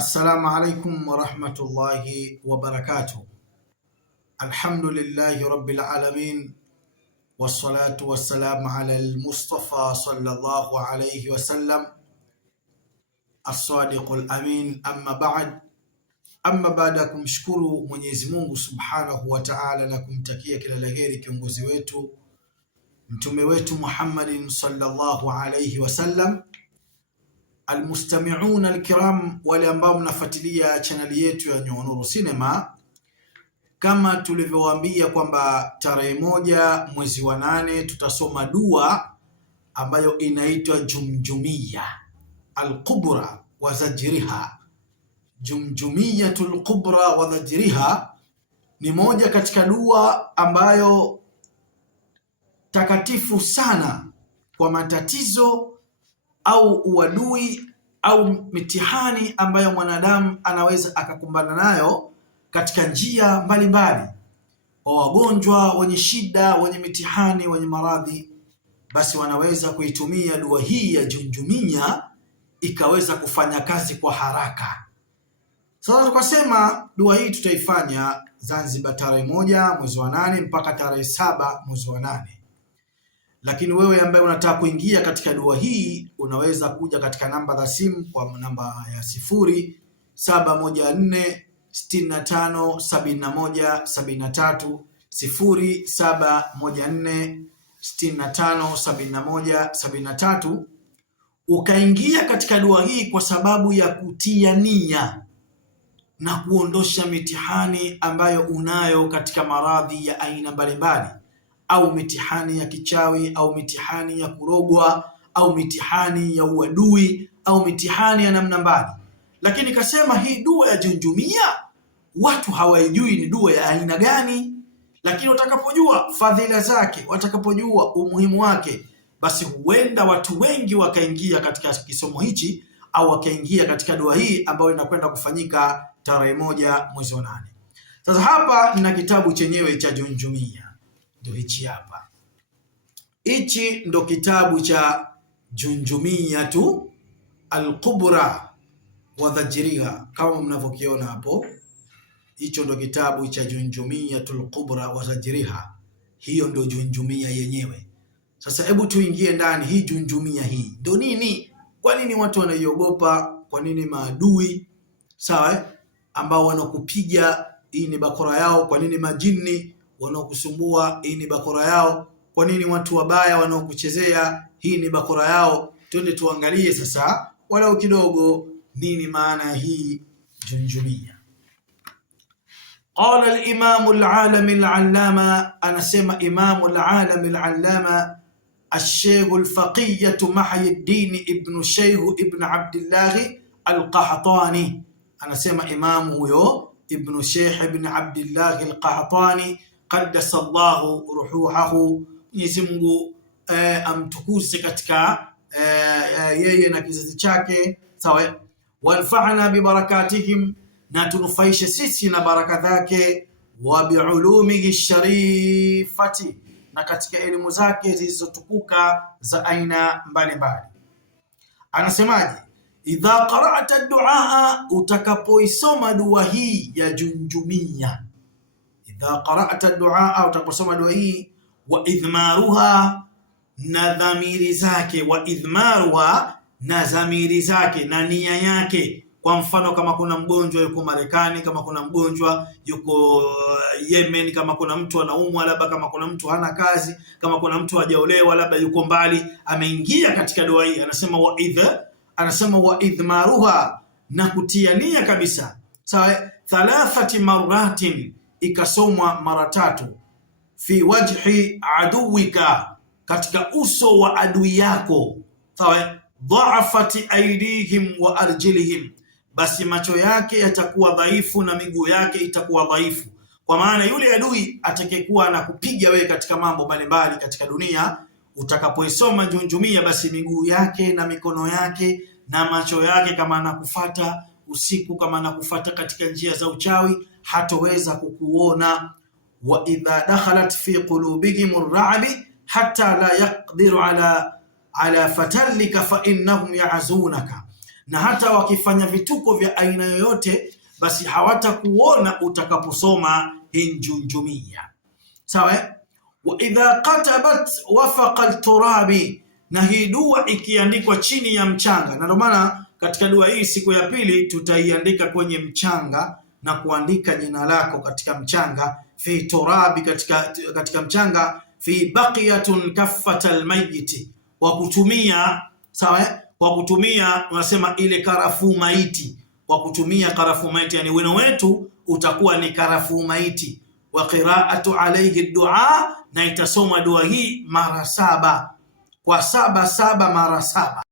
Assalamu alaikum wa rahmatullahi wa barakatuh. Alhamdulillahi rabbil alamin wassalatu wassalamu ala al-Mustafa sallallahu alayhi wa sallam as-sadiqul amin. Amma baada kumshukuru Mwenyezi Mungu subhanahu wa ta'ala na kumtakia kila laheri kiongozi wetu mtume wetu Muhammadin sallallahu alayhi wa sallam, almustami'un alkiram, wale ambao mnafuatilia chaneli yetu ya Nuru Cinema, kama tulivyowaambia kwamba tarehe 1 mwezi wa 8 tutasoma dua ambayo inaitwa Jumjumia al-Kubra wa Zajriha. Jumjumiyatul Kubra wa Zajriha ni moja katika dua ambayo takatifu sana kwa matatizo au uadui au mitihani ambayo mwanadamu anaweza akakumbana nayo katika njia mbalimbali. Kwa wagonjwa, wenye shida, wenye mitihani, wenye maradhi, basi wanaweza kuitumia dua hii ya Jumjumia ikaweza kufanya kazi kwa haraka. Sasa tukasema dua hii tutaifanya Zanzibar tarehe 1 mwezi wa 8 mpaka tarehe 7 mwezi wa 8. Lakini wewe ambaye unataka kuingia katika dua hii unaweza kuja katika namba za simu kwa namba ya 0714 657173, 0714 657173, ukaingia katika dua hii kwa sababu ya kutia nia na kuondosha mitihani ambayo unayo katika maradhi ya aina mbalimbali, au mitihani ya kichawi, au mitihani ya kurogwa, au mitihani ya uadui, au mitihani ya namna mbali. Lakini kasema hii dua ya Jumjumia watu hawaijui ni dua ya aina gani, lakini watakapojua fadhila zake, watakapojua umuhimu wake, basi huenda watu wengi wakaingia katika kisomo hichi au wakaingia katika dua hii ambayo inakwenda kufanyika tarehe 1 mwezi wa 8. Sasa hapa nina kitabu chenyewe cha Jumjumia. Ndio hichi hapa. Hichi ndo kitabu cha Jumjumiyatu al-Kubra wa Zajriha, kama mnavyokiona hapo. Hicho ndo kitabu cha Jumjumiyatu al-Kubra wa Zajriha. Hiyo ndo Jumjumia yenyewe. Sasa hebu tuingie ndani. Hii Jumjumia hii ndo nini? Kwa nini watu wanaiogopa? Kwa nini maadui, sawa, ambao wanakupiga, hii ni bakora yao? Kwa nini majini wanaokusumbua, hii ni bakora yao? Kwa nini watu wabaya wanaokuchezea, hii ni bakora yao? Twende tuangalie sasa walau kidogo nini maana hii Jumjumia. Qala al-Imam al-Alam al-Allama, anasema Imam al-Alam al-Allama الشيخ الفقية محي الدين ابن شيخ ابن عبد الله القحطاني. anasema imamu huyo ibn Sheikh ibn Abdullah al-Qahtani qaddasa Allahu ruhuhahu, Mwenyezi Mungu amtukuze katika yeye na kizazi chake, sawa. Walfa'na bi barakatihim, na tunufaishe sisi na baraka zake. Wa bi ulumihi sharifati, na katika elimu zake zilizotukuka za aina mbalimbali. Anasemaje? Idha qara'ta ad-du'a, utakapoisoma dua hii ya Jumjumia. Idha qara'ta ad-du'a, utakaposoma dua hii, wa idhmaruha, na dhamiri zake, wa idhmaruha, na dhamiri zake na nia yake. Kwa mfano, kama kuna mgonjwa yuko Marekani, kama kuna mgonjwa yuko Yemen, kama kuna mtu anaumwa, labda kama kuna mtu hana kazi, kama kuna mtu hajaolewa, labda yuko mbali, ameingia katika dua hii, anasema wa idhmaruha, na kutia nia kabisa, sawa. 3 maratin, ikasomwa mara 3. Fi wajhi aduwika, katika uso wa adui yako, sawa. Dha'afati aydihim wa arjilihim, basi macho yake yatakuwa dhaifu na miguu yake itakuwa dhaifu. Kwa maana yule adui atakayekuwa anakupiga wewe katika mambo mbalimbali katika dunia, utakapoisoma Jumjumia, basi miguu yake na mikono yake na macho yake, kama anakufuata usiku, kama anakufuata katika njia za uchawi, hatoweza kukuona. Wa idha dakhalat fi qulubihim ar-ra'bi hatta la yaqdiru ala fatallika fa innahum ya'zunaka, na hata wakifanya vituko vya aina yoyote, basi hawatakuona utakaposoma Hinjunjumia. Sawa. Wa idha katabat wafaqa alturabi, na hii dua ikiandikwa chini ya mchanga. Na ndio maana katika dua hii siku ya pili tutaiandika kwenye mchanga na kuandika jina lako katika mchanga, fi turabi, katika mchanga, fi baqiyatun kaffat almayyit, wa kutumia sawa, kwa kutumia unasema ile karafuu maiti, kwa kutumia karafuu maiti, yani wino wetu utakuwa ni karafuu maiti. Wa qira'atu alayhi dua, na itasoma dua hii mara 7 kwa 7 mara 7.